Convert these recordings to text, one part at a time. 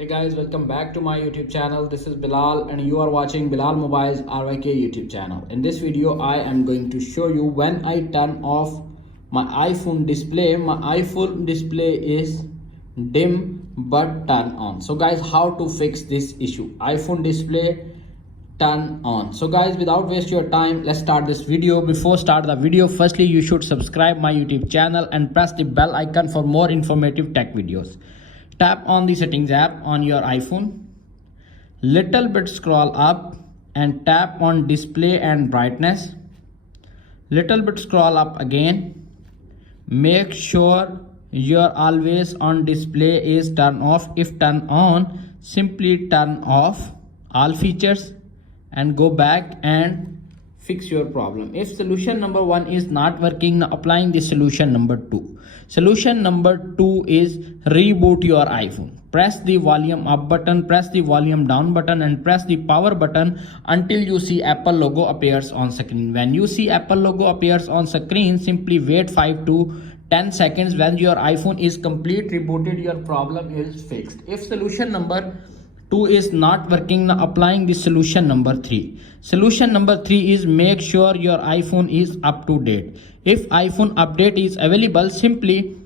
Hey guys, welcome back to my YouTube channel. This is Bilal and you are watching Bilal Mobile's RYK YouTube channel. In this video, I am going to show you when I turn off my iPhone display. My iPhone display is dim but turn on. So guys, how to fix this issue? iPhone display turn on. So guys, without waste your time, let's start this video. Before start the video, firstly you should subscribe my YouTube channel and press the bell icon for more informative tech videos. Tap on the settings app on your iPhone. Little bit scroll up and tap on display and brightness. Little bit scroll up again. Make sure your always on display is turn off. If turn on, simply turn off all features and go back and fix your problem. If solution number 1 is not working, now applying the solution number 2. Solution number 2 is reboot your iPhone. Press the volume up button, press the volume down button and press the power button until you see Apple logo appears on screen. When you see Apple logo appears on screen, simply wait 5 to 10 seconds. When your iPhone is complete rebooted, your problem is fixed. If solution number 2 is not working, now applying the solution number 3. Solution number 3 is make sure your iPhone is up to date. If iPhone update is available, simply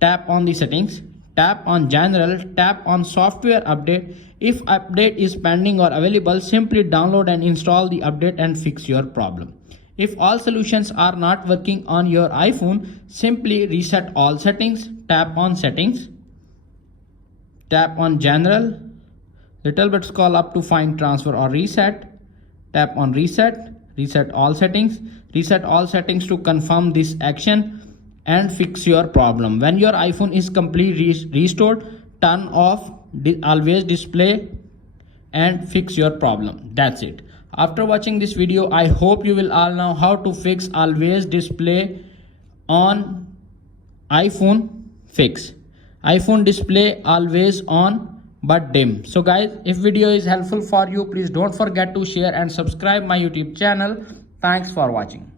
tap on the settings, tap on general, tap on software update. If update is pending or available, simply download and install the update and fix your problem. If all solutions are not working on your iPhone, simply reset all settings, tap on settings, tap on general, little bit scroll up to find transfer or reset, tap on reset, reset all settings to confirm this action and fix your problem. When your iPhone is completely restored, turn off always display and fix your problem. That's it. After watching this video, I hope you will all know how to fix always display on iPhone. Fix iPhone display always on but dim. So guys, if video is helpful for you, please don't forget to share and subscribe my YouTube channel. Thanks for watching.